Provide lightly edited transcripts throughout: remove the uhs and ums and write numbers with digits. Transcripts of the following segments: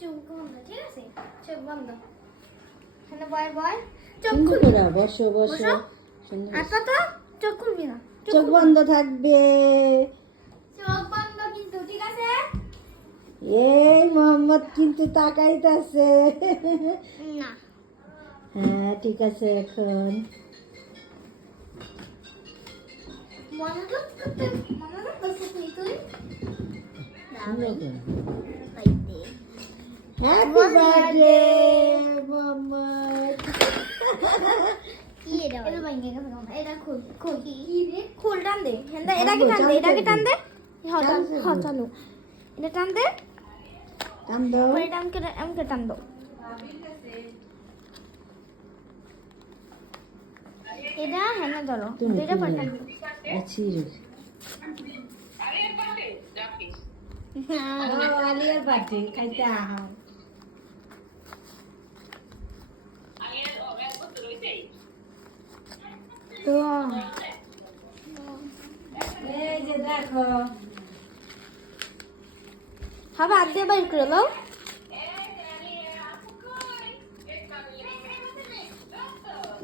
চোখ বন্ধ, ঠিক আছে? চোখ বন্ধ। হ্যালো বয় বয়। চোখ সুন্দর খুলবি করে না। বসো বসো বসো। সুন্দর আর তো চোখ খুলবি না। চোখ বন্ধ থাকবে। চোখ বন্ধ কিন্তু, ঠিক আছে? এই মোহাম্মদ কিন্তু তাকাইতাছে। না। হ্যাঁ ঠিক আছে এখন মনোযোগ করছিস নি তুই? সুন্দর করে। পাইতে। Happy birthday Mohammad. কি এটা? এটা ভাঙে গেছে না। এটা খুল, খুল। কি রে? খুল টান দে। হেন্দা এটাকে টান দে, এটাকে টান দে। হ্যাঁ টান, হ্যাঁ চালু। এটা টান দে। টান দাও। এটা আমাকে টান দাও। এটা হেনা ধরো। তুমি দুইটা পর টান দাও। আছি রে। আলিয়ার বার্থডে খাইতে আহা। তো এই যে দেখো হবে হাত দিয়ে বাইর করে দাও।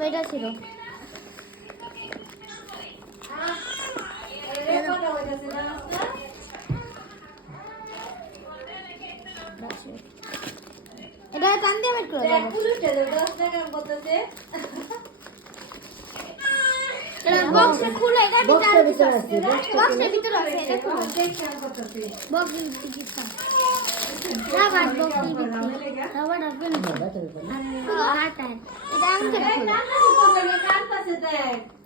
এটা ছিল এটা টান দিয়ে বাইর করে দাও। বক্সে খুলে এটা বক্সের ভিতরে আছে বক্সের ভিতরে আছে এটা খুলো। বক্সের ভিতরে রাবার বক্সের ভিতরে রাবার আসবে না। আটা এটা আমাকে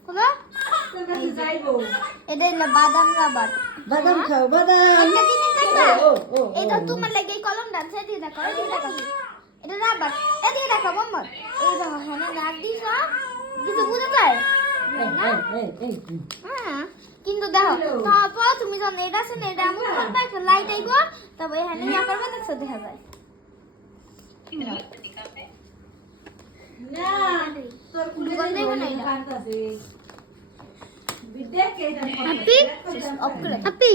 খুলো। এটা হলো বাদাম রাবার। বাদাম খাও বাদাম। একটা জিনিস দেখবা, ও, ও, ও, এটা ও। তোমার লাগে এই কলমটা আছে দিয়ে দেখো, দিয়ে দেখো এটা রাবার, এদিকে দেখো মোহাম্মদ, এই দেখো হ্যাঁ নাক দিছ কিছু বুঝে যায় না। হ্যাঁ কিন্তু দেখো তারপর তুমি যখন এটা আছে না এটা এমন করবে একটা লাইট আইব তবে এখানে ইয়া করবে দেখছো দেখা যায় না তোর কুলে দেব না এটা। কান্তাছে বিদেকে এটা হ্যাপি অফ করে হ্যাপি